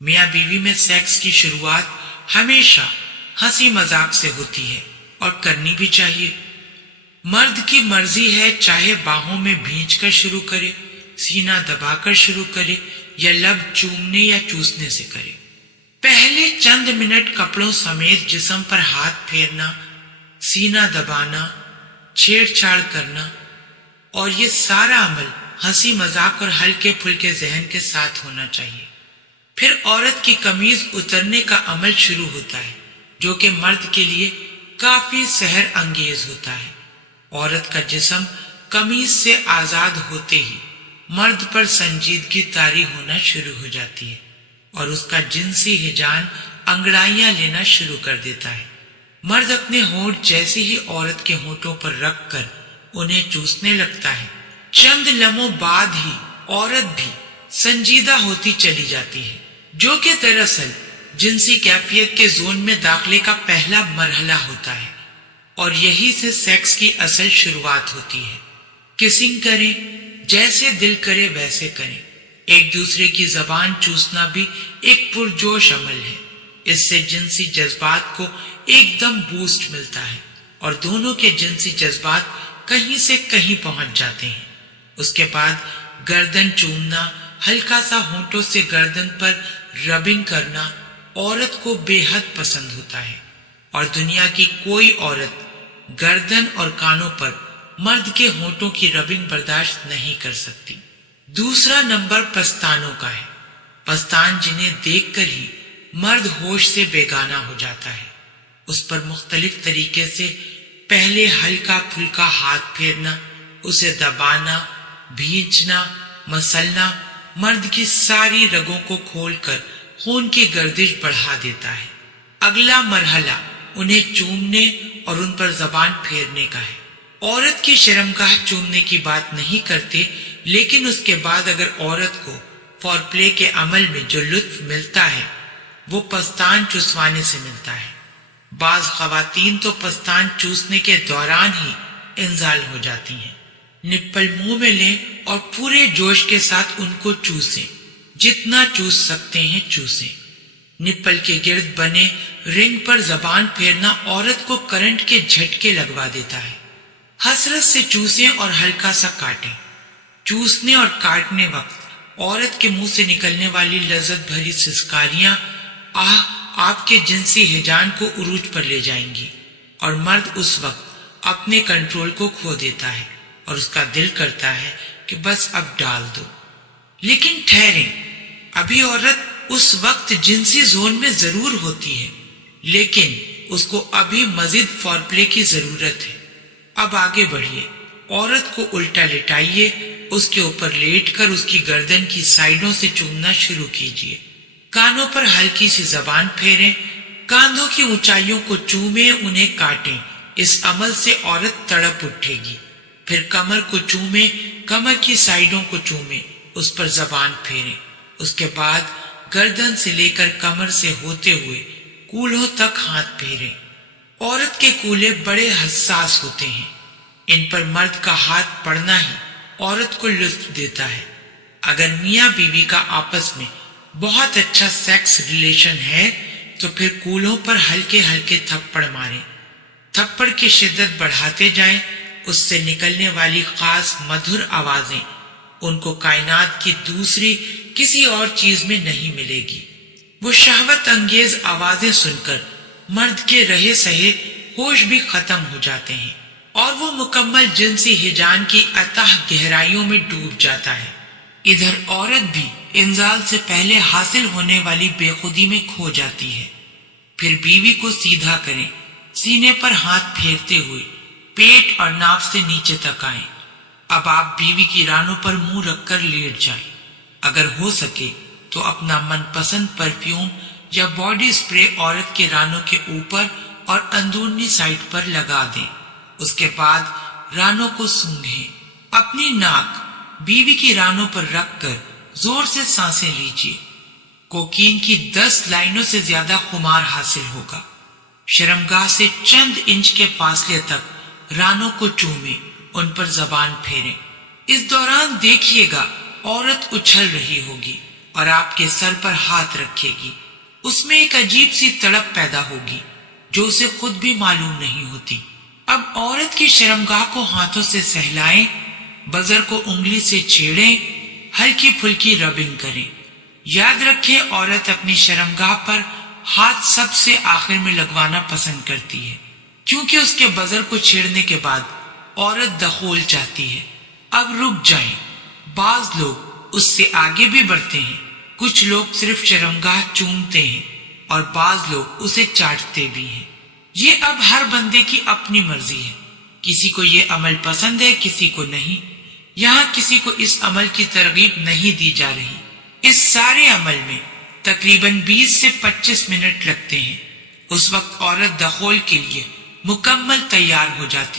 मियाँ बीवी में सेक्स की शुरुआत हमेशा हंसी मजाक से होती है और करनी भी चाहिए। मर्द की मर्जी है, चाहे बाहों में भींचकर शुरू करे, सीना दबाकर शुरू करे या लब चूमने या चूसने से करे। पहले चंद मिनट कपड़ों समेत जिस्म पर हाथ फेरना, सीना दबाना, छेड़छाड़ करना और ये सारा अमल हंसी मजाक और हल्के फुल्के जहन के साथ होना चाहिए। फिर औरत की कमीज उतरने का अमल शुरू होता है, जो कि मर्द के लिए काफी सहर अंगेज होता है। औरत का जिस्म कमीज से आजाद होते ही मर्द पर संजीदगी तारी होना शुरू हो जाती है और उसका जिनसी हिजान अंगड़ाइयां लेना शुरू कर देता है। मर्द अपने होंठ जैसे ही औरत के होंठों पर रखकर उन्हें चूसने लगता है, चंद लम्हों बाद ही औरत भी संजीदा होती चली जाती है, जो कि दरअसल जिनसी कैफियत के जोन में दाखिले का पहला मरहला होता है और यही से सेक्स की असल शुरुआत होती है। किसिंग करें, जैसे दिल करे वैसे करें। एक दूसरे की जबान चूसना भी एक पुरजोश अमल है। इससे जिनसी जज्बात को एकदम बूस्ट मिलता है और दोनों के जिनसी जज्बात कहीं से कहीं पहुंच जाते हैं। उसके बाद गर्दन चूमना, हल्का सा होंठों से गर्दन पर रबिंग करना औरत को बेहद पसंद होता है और दुनिया की कोई औरत गर्दन और कानों पर मर्द के होंठों की रबिंग बर्दाश्त नहीं कर सकती। दूसरा नंबर पस्तानों का है। पस्तान जिन्हें देखकर ही मर्द होश से बेगाना हो जाता है। उस पर मुख्तलिफ तरीके से पहले हल्का फुल्का हाथ फेरना, उसे दबाना, भींचना, मसलना मर्द की सारी रगों को खोलकर खून की गर्दिश बढ़ा देता है। अगला मरहला उन्हें चूमने और उन पर जबान फेरने का है। औरत की शर्मगाह चूमने की बात नहीं करते, लेकिन उसके बाद अगर औरत को फॉरप्ले के अमल में जो लुत्फ मिलता है वो पस्तान चूसवाने से मिलता है। बाज खवातीन तो पस्तान चूसने के दौरान ही इंजाल हो जाती हैं। निप्पल मुंह में लें और पूरे जोश के साथ उनको चूसें, जितना चूस सकते हैं चूसें। निप्पल के गिर्द बने रिंग पर जबान फेरना औरत को करंट के झटके लगवा देता है। हसरत से चूसें और हल्का सा काटें। चूसने और काटने वक्त औरत के मुंह से निकलने वाली लज्जत भरी सिसकारियां आपके जिनसी हिजान को उरूज पर ले जाएंगी और मर्द उस वक्त अपने कंट्रोल को खो देता है और उसका दिल करता है कि बस अब डाल दो। लेकिन ठहरें, अभी औरत उस वक्त जिनसी जोन में जरूर होती है, लेकिन उसको अभी मजीद फॉरप्ले की जरूरत है। अब आगे बढ़िए, औरत को उल्टा लिटाइए, उसके ऊपर लेटकर उसकी गर्दन की साइडों से चूमना शुरू कीजिए। कानों पर हल्की सी जबान फेरें, कांधों की ऊंचाइयों को चूमें, उन्हें काटें। इस अमल से औरत तड़प उठेगी। फिर कमर को चूमें, कमर की साइडों को चूमें, उस पर जबान फेरें। उसके बाद गर्दन से लेकर कमर से होते हुए कूल्हों तक हाथ फेरें। औरत के कूल्हे बड़े हसास होते हैं। इन पर मर्द का हाथ पड़ना ही औरत को लुत्फ देता है। अगर मियाँ बीवी का आपस में बहुत अच्छा सेक्स रिलेशन है तो फिर कूल्हों पर हल्के हल्के थप्पड़ मारें। थप्पड़ की शिद्दत बढ़ाते जाएं, उससे निकलने वाली खास मधुर आवाजें उनको कायनात की दूसरी किसी और चीज में नहीं मिलेगी। वो शहवत अंगेज आवाजें सुनकर मर्द के रहे सहे होश भी खत्म हो जाते हैं और वो मुकम्मल जिनसी हिजान की अतः गहराइयों में डूब जाता है। इधर औरत भी इंजाल से पहले हासिल होने वाली बेखुदी में खो जाती है। फिर बीवी को सीधा करें, सीने पर हाथ फेरते हुए पेट और नाभ से नीचे तक आए। अब आप बीवी की रानों पर मुंह रखकर लेट जाएं। अगर हो सके तो अपना मनपसंद परफ्यूम या बॉडी स्प्रे औरत के रानों के ऊपर और अंदरूनी साइड पर लगा दें। उसके बाद रानों को सूंघें। अपनी नाक बीवी की रानों पर रखकर जोर से सांसें लीजिए। कोकीन की 10 लाइनों से ज्यादा खुमार हासिल होगा। शर्मगाह से चंद इंच के फासले तक रानों को चूमें, उन पर जबान फेरें। इस दौरान देखिएगा औरत उछल रही होगी اور آپ کے سر پر ہاتھ رکھے گی۔ اس میں ایک عجیب سی تڑپ پیدا ہوگی جو اسے خود بھی معلوم نہیں ہوتی۔ اب عورت کی شرمگاہ کو ہاتھوں سے سہلائیں، بزر کو انگلی سے چھیڑیں، ہلکی پھلکی ربنگ کریں۔ یاد رکھیں عورت اپنی شرمگاہ پر ہاتھ سب سے آخر میں لگوانا پسند کرتی ہے، کیونکہ اس کے بزر کو چھیڑنے کے بعد عورت دخول چاہتی ہے۔ اب رک جائیں، بعض لوگ اس سے آگے بھی بڑھتے ہیں، کچھ لوگ صرف شرمگاہ چومتے ہیں اور بعض لوگ اسے چاٹتے بھی ہیں۔ یہ اب ہر بندے کی اپنی مرضی ہے، کسی کو یہ عمل پسند ہے، کسی کو نہیں۔ یہاں کسی کو اس عمل کی ترغیب نہیں دی جا رہی۔ اس سارے عمل میں تقریباً 20 سے 25 منٹ لگتے ہیں۔ اس وقت عورت دخول کے لیے مکمل تیار ہو جاتی